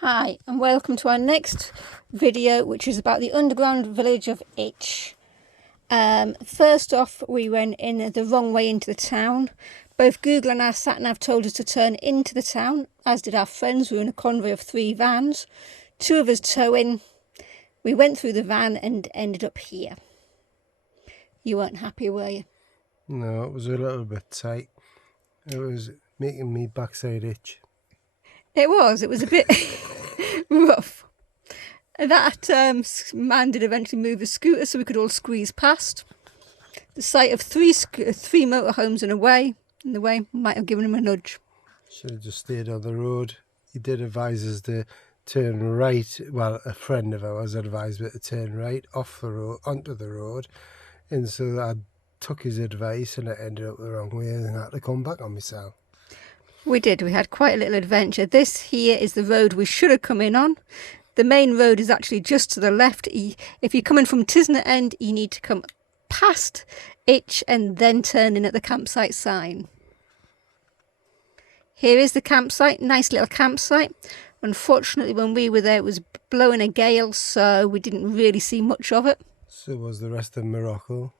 Hi and welcome to our next video, which is about the underground village of Icht. First off, we went in the wrong way into the town. Both Google and our sat-nav told us to turn into the town, as did our friends. We were in a convoy of 3 vans, 2 of us towing. We went through the van and ended up here. You weren't happy, were you? No, it was a little bit tight. It was making me backside itch. It was a bit rough. That man did eventually move a scooter so we could all squeeze past. The sight of three motorhomes in the way might have given him a nudge. Should have just stayed on the road. He did advise us to turn right. Well, a friend of ours advised me to turn right off the road onto the road, and so I took his advice and it ended up the wrong way, and I had to come back on myself. We did. We had quite a little adventure. This here is the road we should have come in on. The main road is actually just to the left. If you're coming from Tisner End, you need to come past Icht and then turn in at the campsite sign. Here is the campsite, nice little campsite. Unfortunately, when we were there, it was blowing a gale, so we didn't really see much of it. So was the rest of Morocco.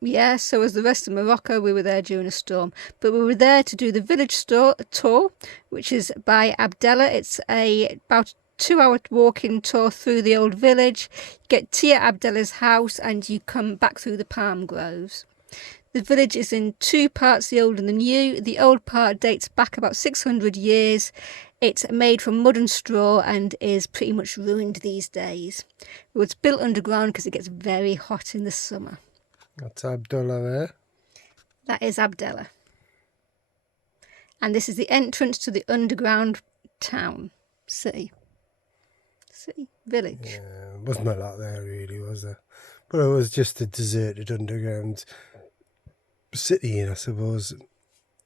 Yeah, so was the rest of Morocco. We were there during a storm. But we were there to do the village tour, which is by Abdallah. It's about 2-hour walking tour through the old village. You get to Abdallah's house and you come back through the palm groves. The village is in 2 parts, the old and the new. The old part dates back about 600 years. It's made from mud and straw and is pretty much ruined these days. It was built underground because it gets very hot in the summer. That's Abdullah there. That is Abdallah. And this is the entrance to the underground town, city, village. Yeah, wasn't a lot there really, was there? But it was just a deserted underground city, and I suppose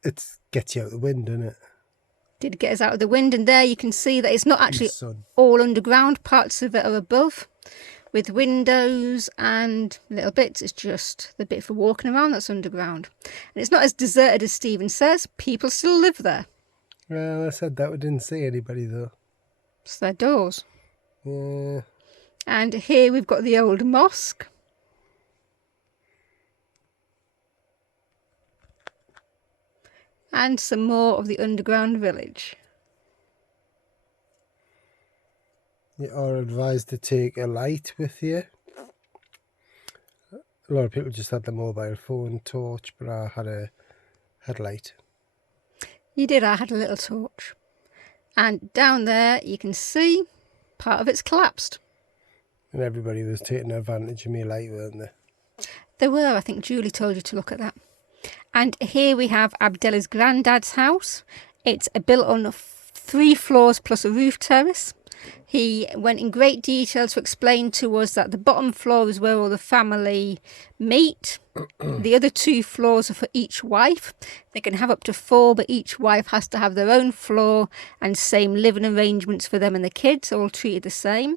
it gets you out the wind, doesn't it? Did get us out of the wind, and there you can see that it's not actually all underground. Parts of it are above, with windows and little bits. It's just the bit for walking around that's underground. And it's not as deserted as Stephen says. People still live there. Well, I said that we didn't see anybody though. It's their doors. Yeah. And here we've got the old mosque. And some more of the underground village. You are advised to take a light with you. A lot of people just had the mobile phone torch, but I had a headlight. You did, I had a little torch. And down there you can see part of it's collapsed. And everybody was taking advantage of me light, weren't they? There were, I think Julie told you to look at that. And here we have Abdallah's granddad's house. It's built on 3 floors plus a roof terrace. He went in great detail to explain to us that the bottom floor is where all the family meet. The other 2 floors are for each wife. They can have up to 4, but each wife has to have their own floor and same living arrangements for them and the kids, all treated the same.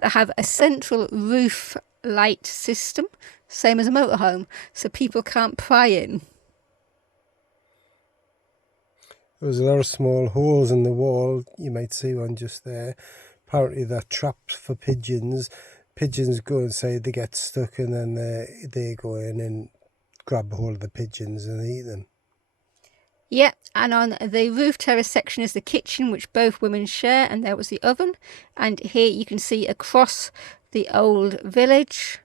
They have a central roof light system, same as a motorhome, so people can't pry in. There was a lot of small holes in the wall. You might see one just there. Apparently they're traps for pigeons. Pigeons go inside, they get stuck, and then they go in and grab hold of the pigeons and eat them. Yeah, and on the roof terrace section is the kitchen, which both women share, and there was the oven. And here you can see across the old village.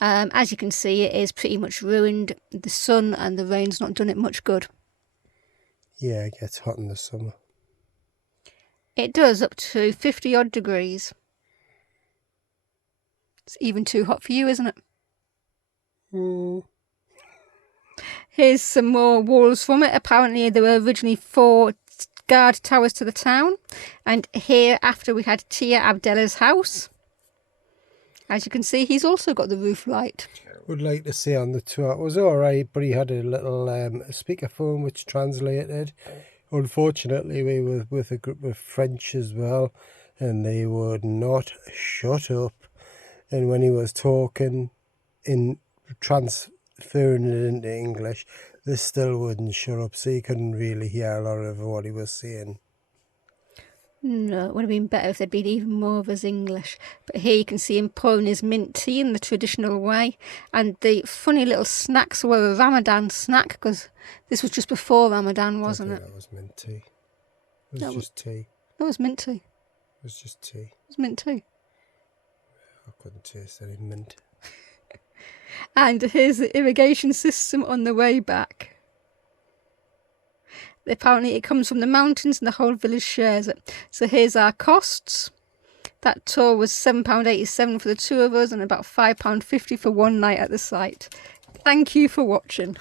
As you can see, it is pretty much ruined. The sun and the rain's not done it much good. Yeah, it gets hot in the summer. It does, up to 50 odd degrees. It's even too hot for you, isn't it? Here's some more walls from it. Apparently there were originally 4 guard towers to the town. And here after we had Tia Abdallah's house. As you can see, he's also got the roof light. Would like to say on the tour it was alright, but he had a little speakerphone which translated. Unfortunately, we were with a group of French as well, and they would not shut up. And when he was talking in transferring it into English, they still wouldn't shut up, so you couldn't really hear a lot of what he was saying. No, it would have been better if there'd been even more of us English. But here you can see him pouring his mint tea in the traditional way. And the funny little snacks were a Ramadan snack, because this was just before Ramadan, wasn't it? That was mint tea. It was No, just tea. that was mint tea. It It was just tea. was mint tea. I couldn't taste any mint. And here's the irrigation system on the way back. Apparently it comes from the mountains and the whole village shares it. So here's our costs. That tour was £7.87 for the two of us and about £5.50 for one night at the site. Thank you for watching.